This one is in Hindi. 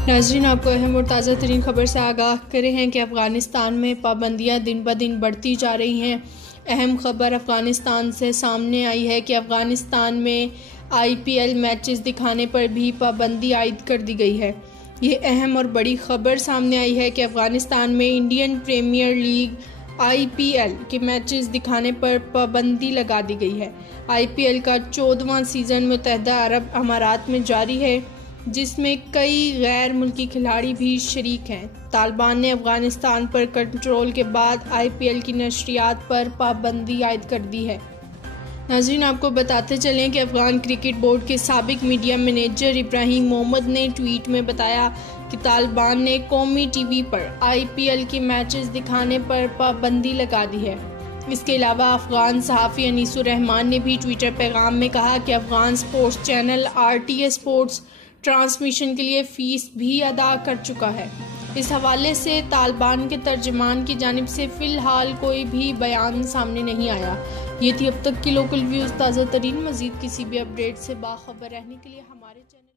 नाज़रीन, आपको अहम और ताज़ा तरीन खबर से आगाह करे हैं कि अफ़गानिस्तान में पाबंदियाँ दिन ब दिन बढ़ती जा रही हैं। अहम खबर अफ़गानिस्तान से सामने आई है कि अफ़गानिस्तान में IPL मैचेस दिखाने पर भी पाबंदी आयद कर दी गई है। ये अहम और बड़ी खबर सामने आई है कि अफ़गानिस्तान में इंडियन प्रीमियर लीग IPL के मैचेस दिखाने पर पाबंदी लगा दी गई है। IPL का 14वां सीज़न मुत्तहदा अरब अमारात में जारी है, जिसमें कई गैर मुल्की खिलाड़ी भी शरीक हैं। तालिबान ने अफगानिस्तान पर कंट्रोल के बाद IPL की नशरियात पर पाबंदी आयद कर दी है। नाज़रीन, आपको बताते चलें कि अफगान क्रिकेट बोर्ड के साबिक मीडिया मैनेजर इब्राहिम मोहम्मद ने ट्वीट में बताया कि तालिबान ने कौमी TV पर IPL के मैचेस दिखाने पर पाबंदी लगा दी है। इसके अलावा अफगान सहाफ़ी अनीसुर रहमान ने भी ट्विटर पैगाम में कहा कि Afghan sports channel RTA sports transmission के लिए फ़ीस भी अदा कर चुका है। इस हवाले से तालिबान के तर्जमान की जानिब से फ़िलहाल कोई भी बयान सामने नहीं आया। ये थी अब तक की लोकल व्यूज़। ताज़ा तरीन मज़ीद किसी भी अपडेट से बाखबर रहने के लिए हमारे चैनल